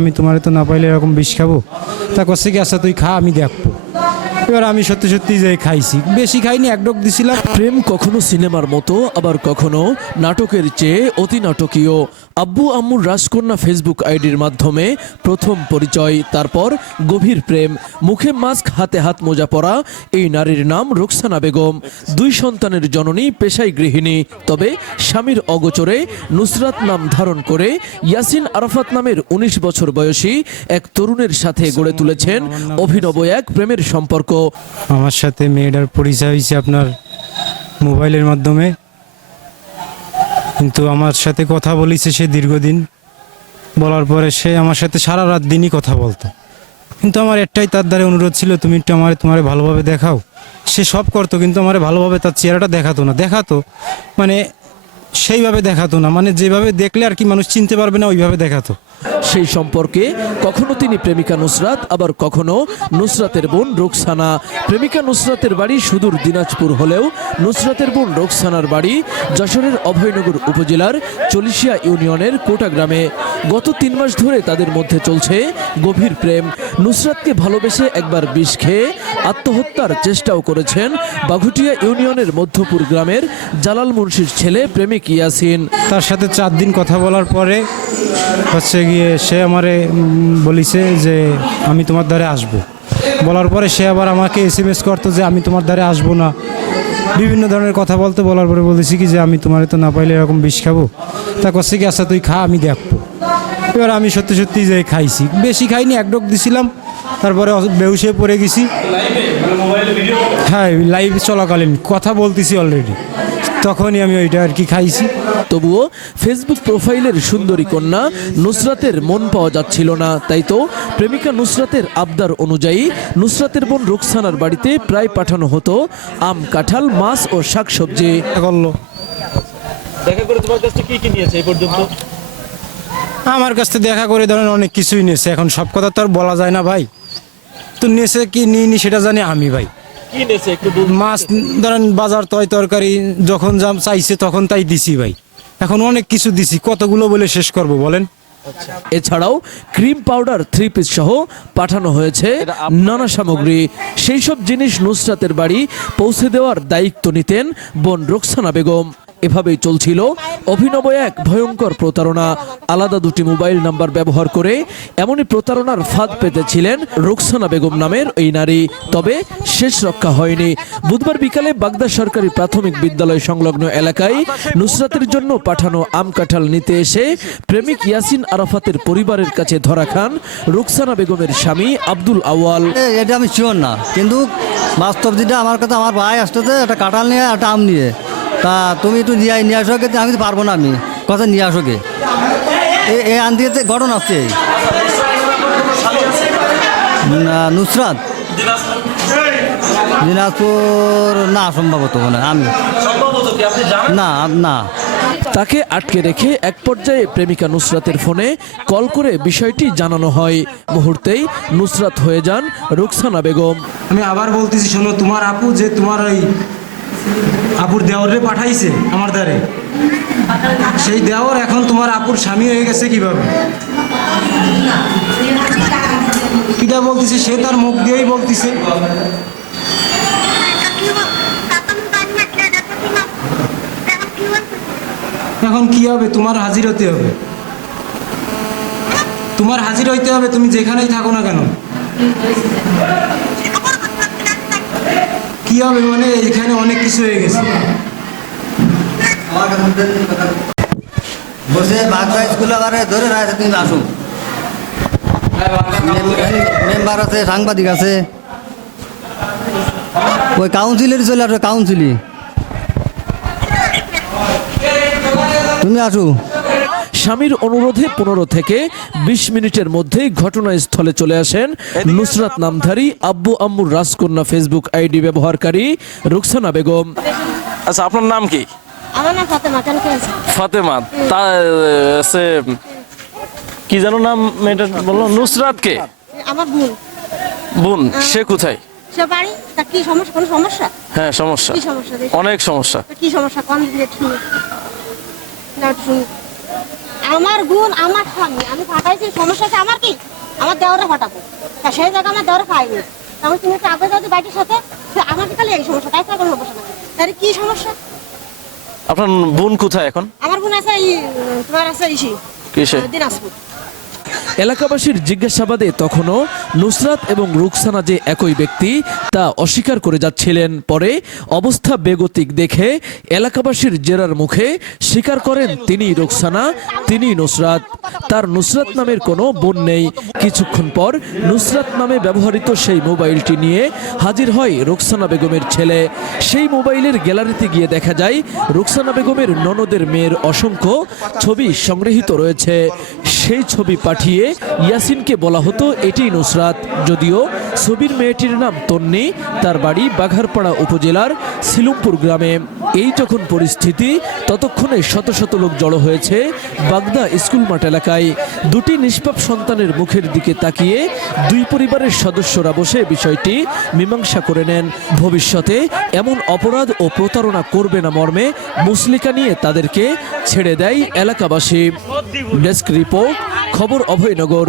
আমি তোমার তো না পাইলে এরকম বিষ খাব? তা করছে কি আচ্ছা তুই খা, আমি দেখব। এবার আমি সত্যি সত্যি যে খাইছি, বেশি খাইনি, এক ডোক দিছিলাম। প্রেম কখনো সিনেমার মতো, আবার কখনো নাটকের চেয়ে অতি নাটকীয়। আব্বু আম্মুর রাজকন্যা ফেসবুক আইডির মাধ্যমে প্রথম পরিচয়, তারপর গভীর প্রেম। মুখে মাস্ক, হাতে হাত মোজা পরা, এই নারীর নাম রোকসানা বেগম। দুই সন্তানের জননী, পেশায় গৃহিণী। তবে স্বামীর অগোচরে নুসরাত নাম ধারণ করে ইয়াসিন আরাফাত নামের ১৯ বছর বয়সী এক তরুণের সাথে গড়ে তুলেছেন অভিনব এক প্রেমের সম্পর্ক। আমার সাথে মেয়েটার পরিচয় হয়েছে আপনার। মোবাইলের মাধ্যমে। কিন্তু আমার সাথে কথা বলিছে সে দীর্ঘদিন। বলার পরে সে আমার সাথে সারা রাত দিনই কথা বলতো। কিন্তু আমার একটাই তার দ্বারা অনুরোধ ছিল, তুমি একটু আমার, তোমারে ভালোভাবে দেখাও। সে সব করতো, কিন্তু আমার ভালোভাবে তার চেহারাটা দেখাতো না। দেখাতো? মানে সেইভাবে দেখাতো না। মানে যেভাবে দেখলে আর কি মানুষ চিনতে পারবে না, ওইভাবে দেখাতো। সেই সম্পর্কে কখনো তিনি প্রেমিকা নুসরাত, আবার কখনো নুসরাতের বোন রোকসানা। প্রেমিকা নুসরাতের বাড়ি সুদূর দিনাজপুর হলেও নুসরাতের বোন রোকসানার বাড়ি যশোরের অভয়নগর উপজেলার চলিশিয়া ইউনিয়নের কোটা গ্রামে। গত তিন মাস ধরে তাদের মধ্যে চলছে গভীর প্রেম। নুসরাতকে ভালোবেসে একবার বিষ খেয়ে আত্মহত্যার চেষ্টাও করেছেন বাঘুটিয়া ইউনিয়নের মধ্যপুর গ্রামের জালাল মুন্সির ছেলে প্রেমিক ইয়াসিন। তার সাথে চার দিন কথা বলার পরে হচ্ছে গিয়ে সে আমারে বলিছে যে আমি তোমার দ্বারে আসব। বলার পরে সে আবার আমাকে এস এম এস করতো যে আমি তোমার দ্বারে আসব না। বিভিন্ন ধরনের কথা বলতে, বলার পরে বলেছি কি যে আমি তোমার তো না পাইলে এরকম বিষ খাব। তা করছে কি আচ্ছা তুই খা, আমি দেখব। এবার আমি সত্যি সত্যি যে খাইছি। বেশি খাইনি, এক ডোক দিছিলাম। তারপরে বেহুশে পড়ে গেছি। হ্যাঁ লাইভ চলাকালীন কথা বলতেছি অলরেডি তখনই আমি ওইটা আর কি খাইছি। তবুও ফেসবুক প্রোফাইলের সুন্দরী কন্যা নুসরাতের মন পাওয়া যাচ্ছিল না তাই তো প্রেমিকা নুসরাতের আবদার অনুযায়ী নুসরাতের বোন রুকসানার বাড়িতে প্রায় পাঠানো হতো আম কাঁঠাল মাছ ও শাকসবজি। করল। দেখা করে তোমার কাছ কি কি নিয়েছে এই পর্যন্ত? আমার কাছ থেকে দেখা করে ধরেন অনেক কিছুই নিয়েছে এখন সব কথা তো আর বলা যায় না ভাই। তো নিয়েছে কি নিয়ে নি সেটা জানি আমি ভাই। মাছ ধরেন বাজার তয় তরকারি যখন যা চাইছে তখন তাই দিছি ভাই। এখন অনেক কিছু দিছি কতগুলো বলে শেষ করব বলেন? এছাড়াও ক্রিম পাউডার থ্রি পিস সহ পাঠানো হয়েছে নানা সামগ্রী। সেই সব জিনিস নুসরাতের বাড়ি পৌঁছে দেওয়ার দায়িত্ব নিতেন বোন রোকসানা বেগম। এভাবেই চলছিল। অভিনব এক ভয়ঙ্কর প্রতারণা। আলাদা দুটি মোবাইল নাম্বার ব্যবহার করে এমনই প্রতারণার ফাঁদ পেতেছিলেন রোকসানা বেগম নামের এই নারী। তবে শেষ রক্ষা হয়নি। বুধবার বিকালে বাগদা সরকারি প্রাথমিক বিদ্যালয় সংলগ্ন এলাকায় নুসরাতের জন্য পাঠানো আম কাঁঠাল নিতে এসে প্রেমিক ইয়াসিন আরাফাতের পরিবারের কাছে ধরা খান রুকসানা বেগমের স্বামী আব্দুল আওয়াল এটা আমি শিওর না। কিন্তু বাস্তব যেটা আমার কথা, আমার ভাই আসতেছে, একটা কাঁঠাল নিয়ে, একটা আম নিয়ে। তা তুমি একটু নিয়ে নিয়ে আসো কে? আমি তো পারব না আমি। কথা নিয়ে আসো কে এ- দিয়ে ঘটনা আসছে নুসরাত। দিনাজপুর না সম্ভবত মনে আমি। সম্ভবত কি আপনি জানেন? না না। তাকে আটকে রেখে এক পর্যায়ে প্রেমিকা নুসরাতের ফোনে কল করে বিষয়টি জানানো হয়। মুহূর্তেই নুসরাত হয়ে যান রুকসানা বেগম। আমি আবার বলতেছি শোনো তোমার আপু যে তোমার ওই আপুর দেওয়ারে পাঠাইছে আমার দ্বারে। সেই দেওয়ার এখন তোমার আপুর স্বামী হয়ে গেছে কীভাবে? কিটা বলতেছে, সে তার মুখ দিয়েই বলতেছে। এখন কি হবে? তোমার হাজির হতে হবে। তোমার হাজির হইতে হবে, তুমি যেখানেই থাকো না কেন? কি হবে মানে এখানে অনেক কিছু হয়ে গেছে। বসে বাই স্কুলে ধরে রাখছে তুমি আসুন মেম্বার আছে, সাংবাদিক আছে। ওই কাউন্সিলের চলে আসো কাউন্সিলি তুমি আসো। স্বামীর অনুরোধে পনেরো থেকে বিশ মিনিটের মধ্যেই ঘটনাস্থলে চলে আসেন নুসরাত নামধারী আব্বু আম্মুর রাজকন্যা ফেসবুক আইডি ব্যবহারকারী রুকসানা বেগম। আচ্ছা আপনার নাম কি? আমার নাম ফাতেমা কেন কি ফাতেমা তা সে কি যেন নাম বলল? নুসরাত কে? আমার বোন। বোন সে কোথায়? সে বাড়ি? তা কি সমস্যা? কোনো সমস্যা? হ্যাঁ সমস্যা। কি সমস্যা অনেক সমস্যা। কি সমস্যা? কম দিলে শুনি না শুনি আমার গুণ আমার স্বামী আমি ফাটাইছি সমস্যা আছে আমার কি? আমার দেওয়ারে ফাটাবো তা সেই জায়গা আমার দেওয়ারে পাইনি। তখন তুমি একটু আগে যাও বাড়ির সাথে আমাকে খালি এই সমস্যা তাই কোনো সমস্যা না তাহলে কি সমস্যা? আপনার বোন কোথায় এখন? আমার বোন আছে তোমার আছে ইসি দিনাজপুর। এলাকাবাসীর জিজ্ঞাসাবাদে তখনও নুসরাত এবং রুকসানা যে একই ব্যক্তি, তা অস্বীকার করে যাচ্ছিলেন। পরে অবস্থা বেগতিক দেখে এলাকাবাসীর জেরার মুখে স্বীকার করেন, তিনি রুকসানা, তিনি নুসরাত। তার নুসরাত নামের কোনো বোন নেই। কিছুক্ষণ পর নুসরাত নামে ব্যবহৃত সেই মোবাইলটি নিয়ে হাজির হয় রুকসানা বেগমের ছেলে। সেই মোবাইলের গ্যালারিতে গিয়ে দেখা যায়, রুকসানা বেগমের ননদের মেয়ের অসংখ্য ছবি সংগৃহীত রয়েছে। সেই ছবি পাঠিয়ে ইয়াসিনকে বলা হতো এটি নুসরাত। যদিও ছবির মেয়েটির নাম তন্নি, তার বাড়ি বাঘারপাড়া উপজেলার সিলুমপুর গ্রামে। এই যখন পরিস্থিতি, ততক্ষণে শত শত লোক জড়ো হয়েছে বাগদা স্কুল মাঠ এলাকায়। দুটি নিষ্পাপ সন্তানের মুখের দিকে তাকিয়ে দুই পরিবারের সদস্যরা বসে বিষয়টি মীমাংসা করে নেন। ভবিষ্যতে এমন অপরাধ ও প্রতারণা করবে না মর্মে মুসলিকা নিয়ে তাদেরকে ছেড়ে দেয় এলাকাবাসী। ডেস্ক রিপোর্ট, খবর অভয়নগর।